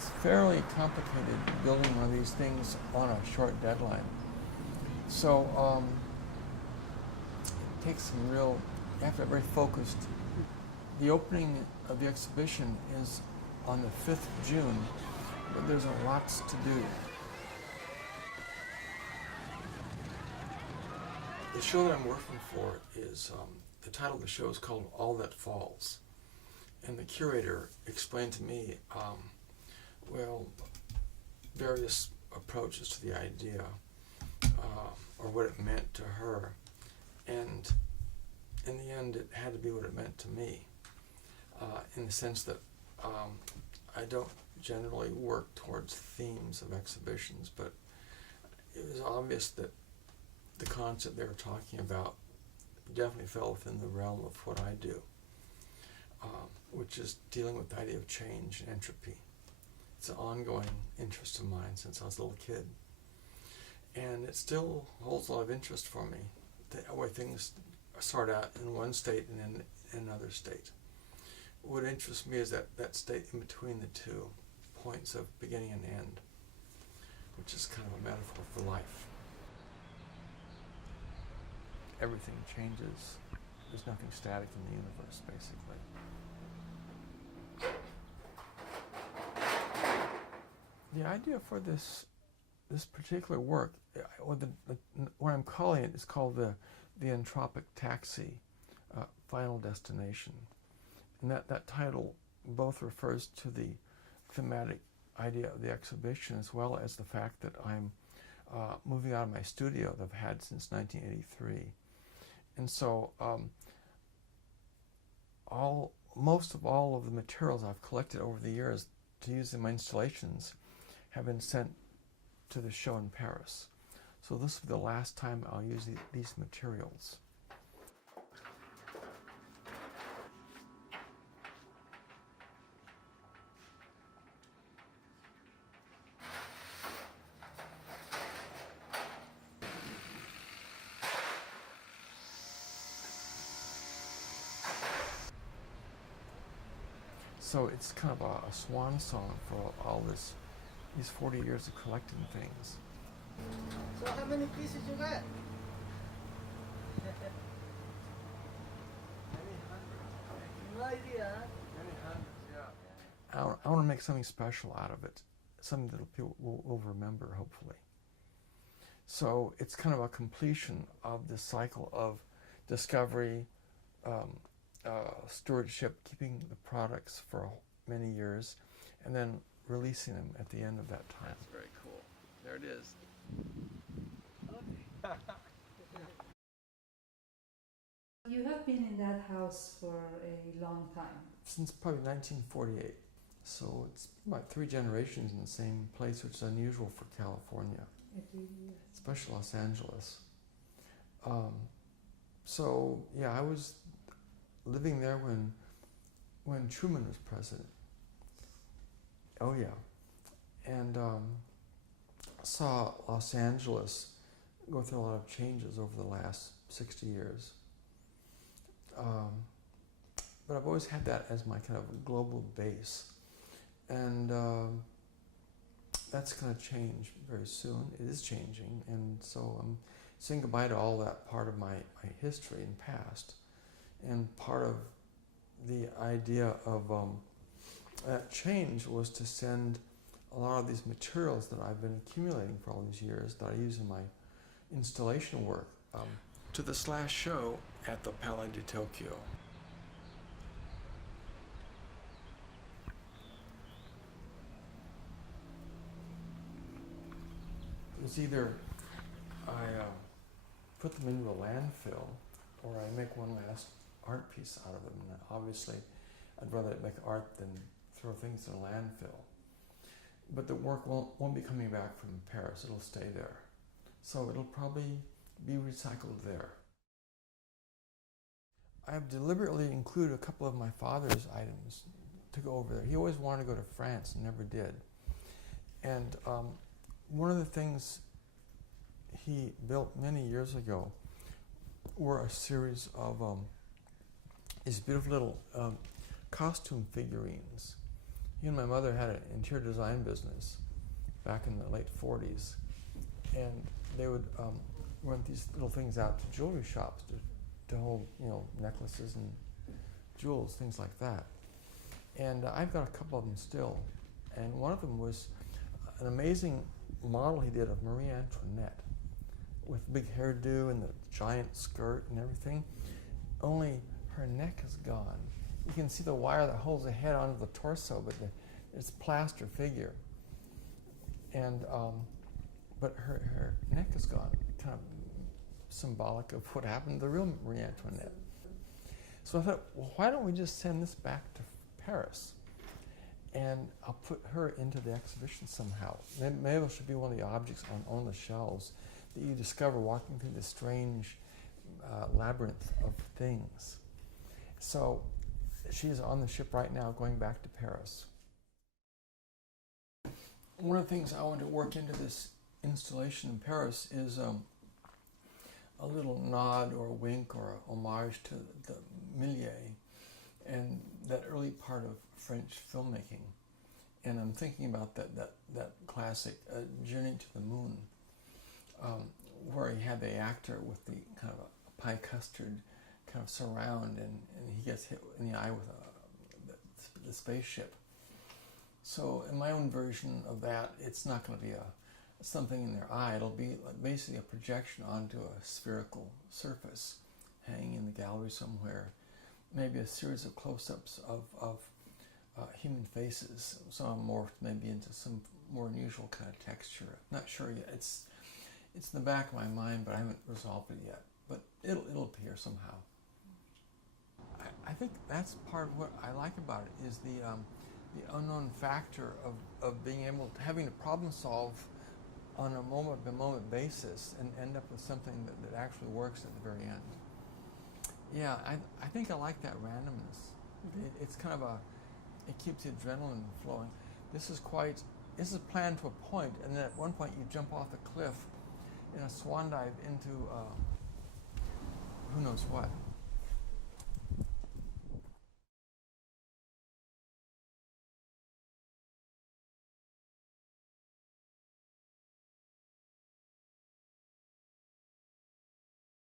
it's fairly complicated building one of these things on a short deadline. So it takes some real, you have to be very focused. The opening of the exhibition is on the 5th of June, but there's lots to do. The show that I'm working for is, the title of the show is called All That Falls. And the curator explained to me, various approaches to the idea, or what it meant to her. And in the end, it had to be what it meant to me, in the sense that I don't generally work towards themes of exhibitions, but it was obvious that the concept they were talking about definitely fell within the realm of what I do, which is dealing with the idea of change and entropy. It's an ongoing interest of mine since I was a little kid. And it still holds a lot of interest for me, the way things start out in one state and then in another state. What interests me is that state in between the two points of beginning and end, which is kind of a metaphor for life. Everything changes. There's nothing static in the universe, basically. The idea for this particular work, what I'm calling it is called the Entropic Taxi, Final Destination. And that title both refers to the thematic idea of the exhibition as well as the fact that I'm moving out of my studio that I've had since 1983. And so most of all of the materials I've collected over the years to use in my installations have been sent to the show in Paris. So this will be the last time I'll use these materials. So it's kind of a swan song for all these 40 years of collecting things. So how many pieces you got? No idea. Many hundreds, yeah. I want to make something special out of it, something that people will remember, hopefully. So it's kind of a completion of this cycle of discovery, stewardship, keeping the products for many years, and then releasing them at the end of that time. That's very cool. There it is. You have been in that house for a long time. Since probably 1948. So it's about 3 generations in the same place, which is unusual for California, especially Los Angeles. So yeah, I was living there when Truman was president. Oh yeah, and saw Los Angeles go through a lot of changes over the last 60 years. But I've always had that as my kind of global base, and that's going to change very soon. It is changing, and so I'm saying goodbye to all that part of my history and past. And part of the idea of that change was to send a lot of these materials that I've been accumulating for all these years that I use in my installation work to this last show at the Palais de Tokyo. It was either I put them into a landfill or I make one last art piece out of them. And obviously, I'd rather make art than throw things in a landfill. But the work won't be coming back from Paris. It'll stay there. So it'll probably be recycled there. I have deliberately included a couple of my father's items to go over there. He always wanted to go to France and never did. And one of the things he built many years ago were a series of these beautiful little costume figurines. he and my mother had an interior design business back in the late 40s, and they would rent these little things out to jewelry shops to hold, necklaces and jewels, things like that. And I've got a couple of them still. And one of them was an amazing model he did of Marie Antoinette with the big hairdo and the giant skirt and everything. Only her neck is gone. You can see the wire that holds the head onto the torso, but it's a plaster figure. And but her neck is gone, kind of symbolic of what happened to the real Marie Antoinette. So I thought, well, why don't we just send this back to Paris? And I'll put her into the exhibition somehow. Maybe it should be one of the objects on the shelves that you discover walking through this strange labyrinth of things. So she is on the ship right now going back to Paris. One of the things I want to work into this installation in Paris is a little nod or a wink or a homage to the milieu and that early part of French filmmaking. And I'm thinking about that classic Journey to the Moon, where he had the actor with the kind of a pie custard kind of surround, and he gets hit in the eye with the spaceship. So in my own version of that, it's not going to be something in their eye. It'll be basically a projection onto a spherical surface hanging in the gallery somewhere. Maybe a series of close-ups of human faces. So I'm morphed maybe into some more unusual kind of texture. Not sure yet. It's in the back of my mind, but I haven't resolved it yet. But it'll appear somehow. I think that's part of what I like about it is the unknown factor of being able to having to problem solve on a moment-by-moment basis and end up with something that actually works at the very end. Yeah, I think I like that randomness. Mm-hmm. It's kind of it keeps the adrenaline flowing. This is planned to a point, and then at one point you jump off the cliff in a swan dive into who knows what.